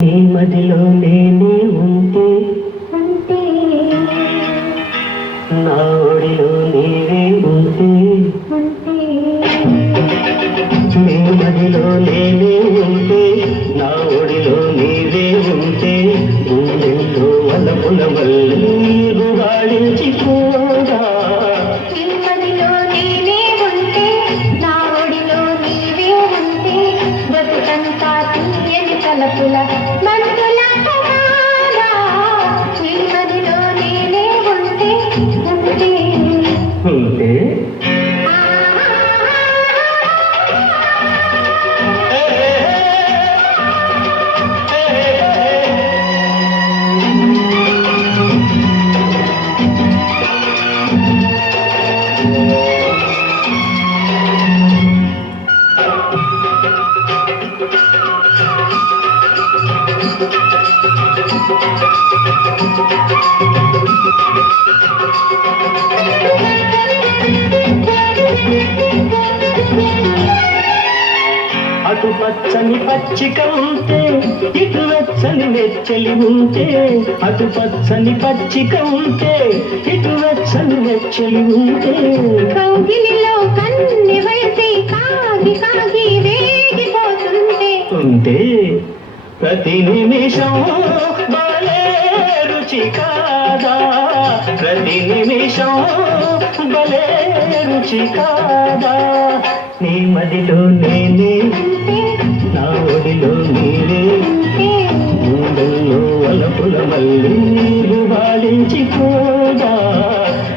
నీ మదిలో నేనే ఉంటే నా ఒడిలో నీవే ఉంటే నీ మదిలో నేనే ఉంటే నా ఒడిలో నీవే ఉంటే గుండెల్లో వలపుల వల్లి గుబాళించిపోదా తలపుల మందుల కుమారా ఈ మదిలో నేనే ఉంటే ఉంటే ఉంటే అటు పచ్చని పచ్చిక ఉంటే ఇటు వెచ్చని వెచ్చలి ఉంటే అటు పచ్చని పచ్చిక ఉంటే ఇటు వెచ్చని వెచ్చలి ఉంటే కౌగిలిలో కన్ని వయసి కాగి కాగి వేగిపోతుంటే ఉంటే ప్రతి నిమిషం భలే రుచి కాదా ప్రతి నిమిషం భలే రుచి కాదా నీ మదిలో నేనే నా ఒడిలో నీవే గుండెల్లో వలపుల మళ్ళీ గుబాళించిపోదా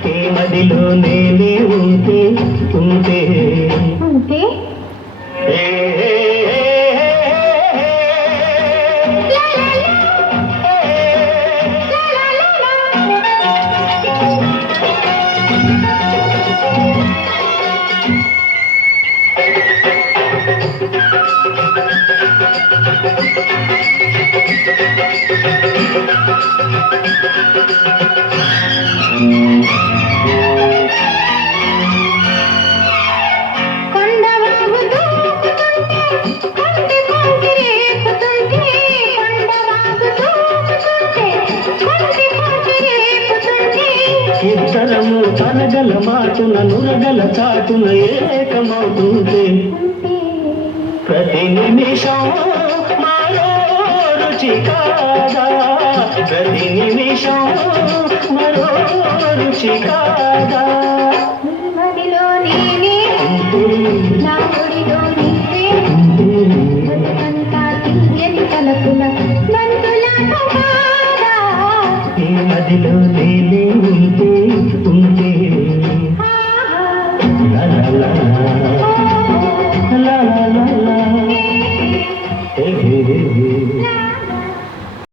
నీ మదిలో నేనే ఉంటే ఉంటే ఉంటే ఇద్దరము తనగల మాటున నురగల చాటున ఏకమవుతుంటే ప్రతి నిమిషం మరో రుచి కాదా ప్రతి నిమిషం మరో రుచి కాదా మదిలో నేనే నా ఒడిలో నీవే బతుకంతా తీయని తలపుల మందుల కుమారా ఈ మదిలో